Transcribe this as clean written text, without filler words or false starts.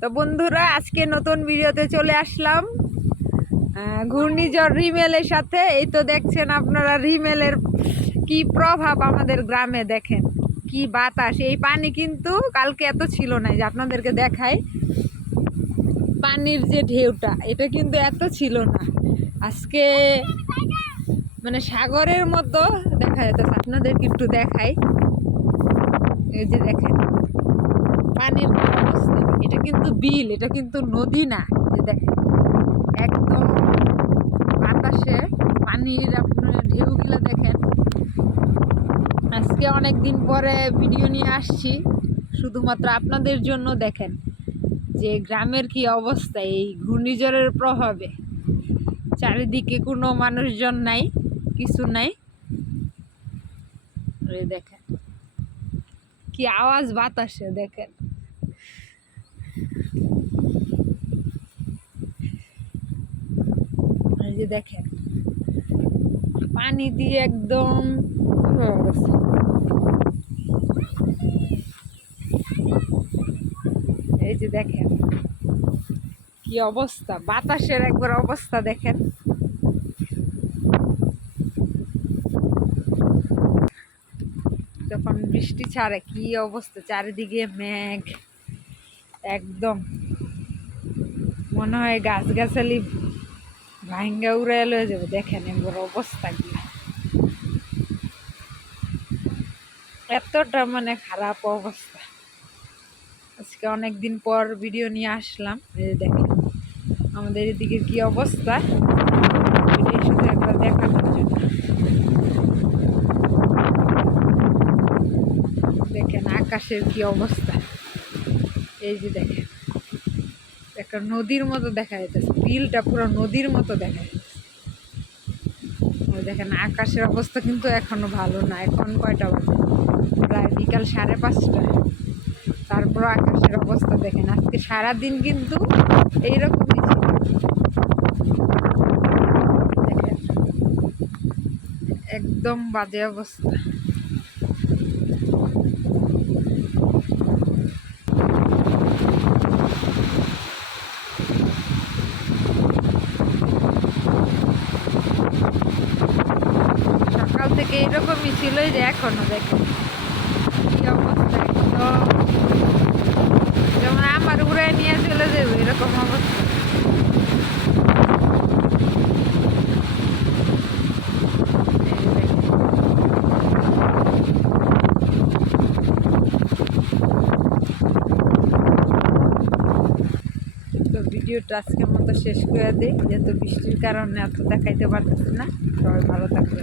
তো বন্ধুরা, আজকে নতুন ভিডিওতে চলে আসলাম ঘূর্ণিঝড় রিমেলের সাথে। এই তো দেখছেন আপনারা রিমেলের কি প্রভাব আমাদের গ্রামে। দেখেন কি বাতাস, এই পানি কিন্তু কালকে এত ছিল না। যে আপনাদেরকে দেখাই পানির যে ঢেউটা, এটা কিন্তু এত ছিল না। আজকে মানে সাগরের মতো দেখা যেতেছে। আপনাদেরকে একটু দেখাই, এই যে দেখেন পানির অবস্থা। এটা কিন্তু বিল, এটা কিন্তু নদী না। যে দেখেন একদম বাতাসে পানির আপনার ঢেউগুলো দেখেন। আজকে অনেক দিন পরে ভিডিও নিয়ে আসছি শুধুমাত্র আপনাদের জন্য। দেখেন যে গ্রামের কি অবস্থা এই ঘূর্ণিঝড়ের প্রভাবে। চারিদিকে কোনো মানুষজন নাই, কিছু নাই। দেখেন কি আওয়াজ বাতাসে। দেখেন এই যে দেখেন পানি দিয়ে একদম এই যে দেখেন কি অবস্থা, বাতাসের একবার অবস্থা দেখেন। যখন বৃষ্টি ছাড়ে কি অবস্থা, চারিদিকে মেঘ, একদম মনে হয় গাছ গাছালি ভাঙ্গা উড়ে লয়ে যাবে। দেখেন একবার অবস্থা কি, এতটা মানে খারাপ অবস্থা। আজকে অনেক দিন পর ভিডিও নিয়ে আসলাম। এই দেখেন আমাদের এদিকে কি অবস্থা, এটাই শুধু একবার দেখানোর জন্য। দেখেন আকাশের কি অবস্থা, এই যে দেখেন একটা নদীর মতো দেখা যাইতেছে। বিলটা পুরো নদীর মতো দেখা যাচ্ছে। দেখেন আকাশের অবস্থা কিন্তু এখনো ভালো না। এখন কয়টা বাজে? প্রায় বিকাল 5:30। তারপর আকাশের অবস্থা দেখেন। আজকে সারাদিন কিন্তু এইরকমই ছিল। দেখেন একদম বাজে অবস্থা। সকাল থেকে এইরকমই ছিল, যে এখনো দেখেন কি অবস্থা। একদম যেমন আমার উড়ে নিয়ে চলে যাবে এরকম অবস্থা। তো ভিডিওটা আজকের মতো শেষ করে দিই, যেহেতু বৃষ্টির কারণে এত দেখাইতে পারতেছি না। সবাই ভালো থাকবে।